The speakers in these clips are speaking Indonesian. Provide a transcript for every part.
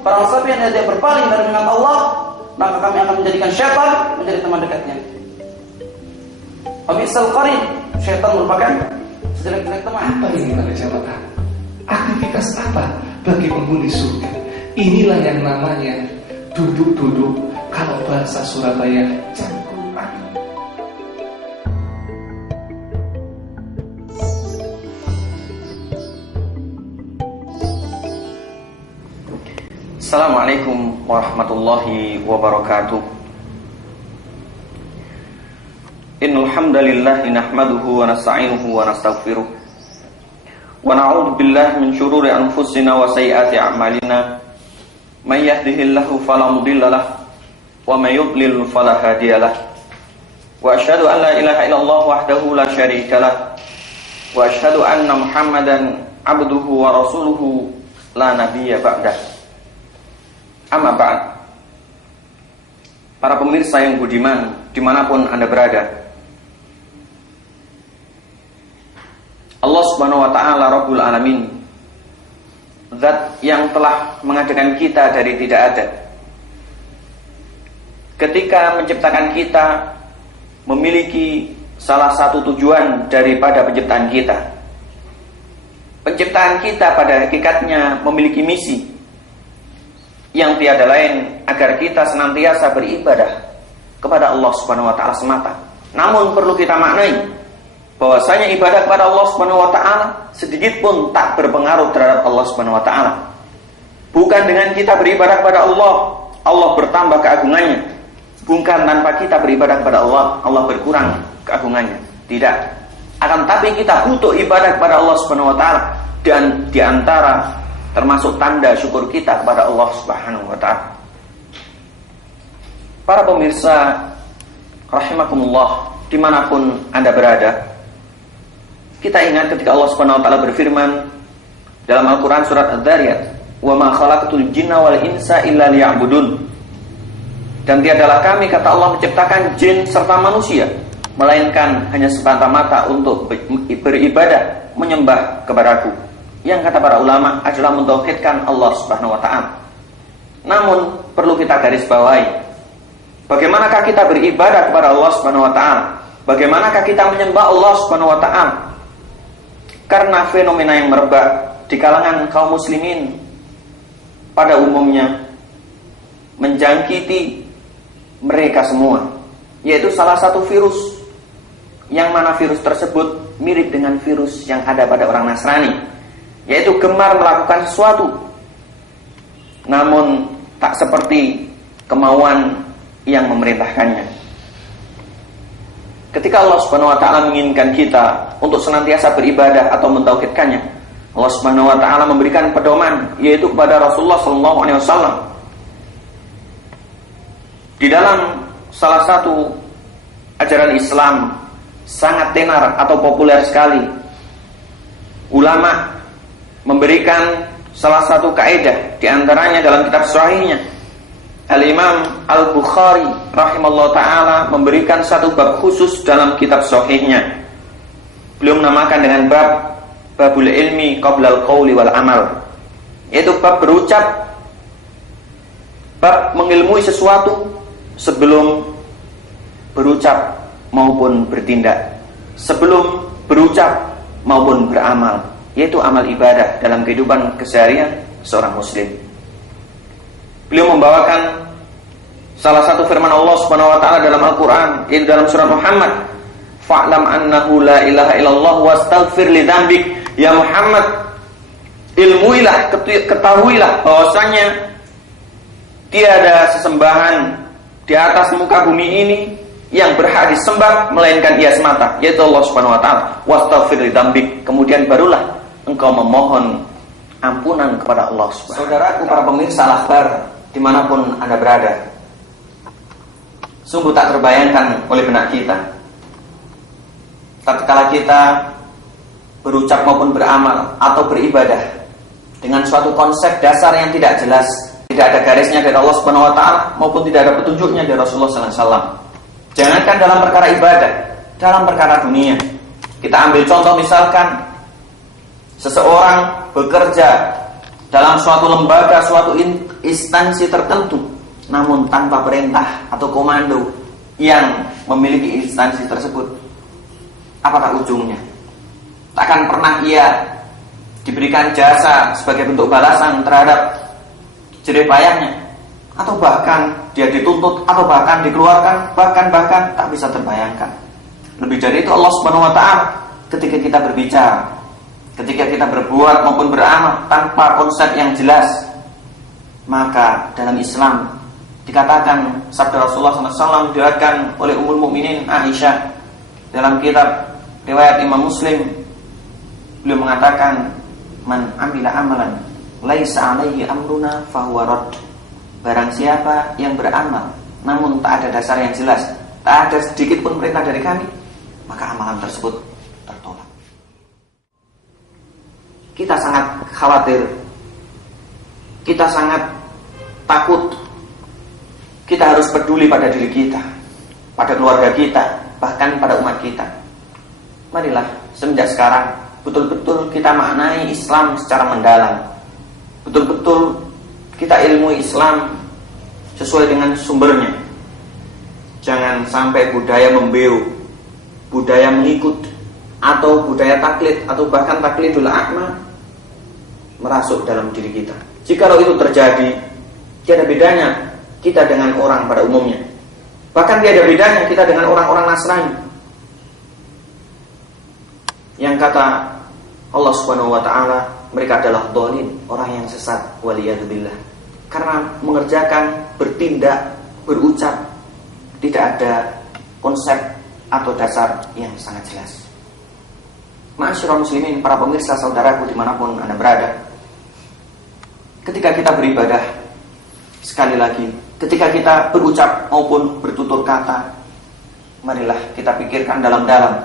barang siapa yang dia berpaling dari mengingat Allah, maka kami akan menjadikan syaitan menjadi teman dekatnya. Abisal qarin, syaitan merupakan sejelek-jelek teman. Apa ini para jamaah? Aktivitas apa bagi penghuni surga? Inilah yang namanya duduk-duduk, kalau bahasa Surabaya cangkruan. Assalamualaikum warahmatullahi wabarakatuh. Innal hamdalillah nahmaduhu wa nasta'inuhu wa nastaghfiruh wa na'udzu billahi min shururi anfusina wa sayyiati a'malina. May yahdihillahu fala mudilla lahu wa may yudlil fala hadiyalah. Wa asyhadu an la ilaha illallah wahdahu la syarika lah wa asyhadu anna Muhammadan abduhu wa rasuluhu la nabiyya ba'dah. Amma ba'd. Para pemirsa yang budiman dimanapun Anda berada, Allah Subhanahu wa ta'ala Rabbul Alamin, Zat yang telah mengadakan kita dari tidak ada. Ketika menciptakan kita, memiliki salah satu tujuan daripada penciptaan kita. Penciptaan kita pada hakikatnya memiliki misi yang tiada lain agar kita senantiasa beribadah kepada Allah Subhanahu wa ta'ala semata. Namun perlu kita maknai bahwasanya ibadah kepada Allah Subhanahu wa ta'ala sedikit pun tak berpengaruh terhadap Allah Subhanahu wa ta'ala. Bukan dengan kita beribadah kepada Allah, Allah bertambah keagungannya. Bukan tanpa kita beribadah kepada Allah, Allah berkurang keagungannya. Tidak. Akan tapi kita butuh ibadah kepada Allah Subhanahu wa ta'ala, dan diantara termasuk tanda syukur kita kepada Allah Subhanahu wa ta'ala. Para pemirsa rahimakumullah, dimanapun Anda berada, kita ingat ketika Allah Subhanahu wa ta'ala berfirman dalam Al-Quran surat Ad-Dhariyat, wa ma khalaqtul jinna wal insa illa liya'budun. Dan tiadalah kami, kata Allah, menciptakan jin serta manusia melainkan hanya semata-mata untuk beribadah, menyembah kepadaku. Yang kata para ulama adalah mentauhidkan Allah Subhanahu wa ta'ala. Namun perlu kita garis bawahi, bagaimanakah kita beribadah kepada Allah Subhanahu wa ta'ala? Bagaimanakah kita menyembah Allah Subhanahu wa ta'ala? Karena fenomena yang merebak di kalangan kaum muslimin pada umumnya menjangkiti mereka semua, yaitu salah satu virus, yang mana virus tersebut mirip dengan virus yang ada pada orang Nasrani, yaitu gemar melakukan sesuatu namun tak seperti kemauan yang memerintahkannya. Ketika Allah Subhanahu wa ta'ala menginginkan kita untuk senantiasa beribadah atau mentauhidkannya, Allah Subhanahu wa ta'ala memberikan pedoman, yaitu kepada Rasulullah SAW. Di dalam salah satu ajaran Islam sangat tenar atau populer sekali, ulama memberikan salah satu kaidah, di antaranya dalam kitab sahihnya Al-Imam Al-Bukhari rahimallahu ta'ala memberikan satu bab khusus dalam kitab sahihnya. Beliau menamakan dengan babul ilmi qablal qawli wal amal, yaitu bab berucap, bab mengilmui sesuatu sebelum berucap maupun bertindak, sebelum berucap maupun beramal, yaitu amal ibadah dalam kehidupan keseharian seorang muslim. Beliau membawakan salah satu firman Allah Subhanahu wa ta'ala dalam Al-Quran, yaitu dalam surat Muhammad, fa'lam annahu la ilaha illallah wastaghfir li dzambik. Ya Muhammad, ilmuilah, ketahuilah bahwasanya tiada sesembahan di atas muka bumi ini yang berhak disembah melainkan Ia semata, yaitu Allah Subhanahu wa ta'ala. Wastaghfir li dzambik, kemudian barulah engkau memohon ampunan kepada Allah Subhanahu wa ta'ala. Saudaraku, para pemirsa Al-Akhbar dimanapun Anda berada, sungguh tak terbayangkan oleh benak kita tatkala kita berucap maupun beramal atau beribadah dengan suatu konsep dasar yang tidak jelas, tidak ada garisnya dari Allah Subhanahu wa ta'ala maupun tidak ada petunjuknya dari Rasulullah sallallahu alaihi wasallam. Jangankan dalam perkara ibadah, dalam perkara dunia. Kita ambil contoh, misalkan seseorang bekerja dalam suatu lembaga, suatu instansi tertentu namun tanpa perintah atau komando yang memiliki instansi tersebut, apakah ujungnya? Takkan pernah ia diberikan jasa sebagai bentuk balasan terhadap jerih payahnya, atau bahkan dia dituntut, atau bahkan dikeluarkan, bahkan tak bisa terbayangkan. Lebih dari itu, Allah Subhanahu wa ta'ala ketika kita berbicara, ketika kita berbuat maupun beramal tanpa konsep yang jelas, maka dalam Islam dikatakan, sabda Rasulullah SAW diriwayatkan oleh Ummul Mukminin Aisyah dalam kitab riwayat Imam Muslim, beliau mengatakan, man amila amalan laisa alaihi amruna fahuwa radd. Barang siapa yang beramal namun tak ada dasar yang jelas, tak ada sedikit pun perintah dari kami, maka amalan tersebut tertolak. Kita sangat khawatir, kita sangat takut. Kita harus peduli pada diri kita, pada keluarga kita, bahkan pada umat kita. Marilah semenjak sekarang betul-betul kita maknai Islam secara mendalam, betul-betul kita ilmu Islam sesuai dengan sumbernya. Jangan sampai budaya membeu, budaya mengikut, atau budaya taklid, atau bahkan taklidul a'ma merasuk dalam diri kita. Jikalau itu terjadi, tiada bedanya kita dengan orang pada umumnya. Bahkan tiada bedanya kita dengan orang-orang Nasrani yang kata Allah Subhanahu wa ta'ala, mereka adalah dhalin, orang yang sesat, waliyadzubillah. Karena mengerjakan, bertindak, berucap tidak ada konsep atau dasar yang sangat jelas. Ma'asyiral muslimin, para pemirsa saudaraku dimanapun Anda berada, ketika kita beribadah, sekali lagi, ketika kita berucap maupun bertutur kata, marilah kita pikirkan dalam-dalam,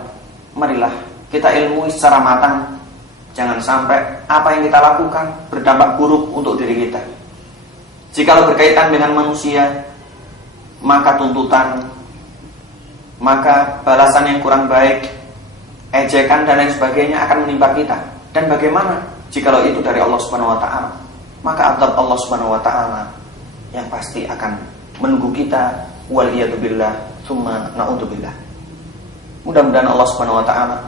marilah kita ilmui secara matang. Jangan sampai apa yang kita lakukan berdampak buruk untuk diri kita. Jikalau berkaitan dengan manusia, maka tuntutan, maka balasan yang kurang baik, ejekan dan lain sebagainya akan menimpa kita. Dan bagaimana jikalau itu dari Allah Subhanahu wa ta'ala? Maka azab Allah Subhanahu wa ta'ala yang pasti akan menunggu kita, waliyadzubillah, tsumma na'udzubillah. Mudah-mudahan Allah Subhanahu wa ta'ala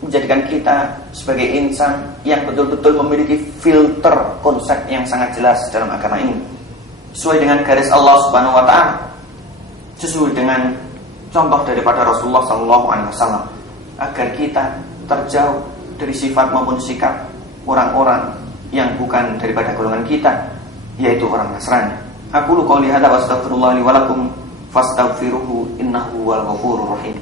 menjadikan kita sebagai insan yang betul-betul memiliki filter konsep yang sangat jelas dalam agama ini, sesuai dengan garis Allah Subhanahu wa ta'ala, sesuai dengan contoh daripada Rasulullah SAW, agar kita terjauh dari sifat maupun sikap orang-orang yang bukan daripada golongan kita, yaitu orang Nasrani. Aku qouli hadza wa astaghfirullah li wa lakum fastaghfiruhu innahu huwal ghafurur rahim.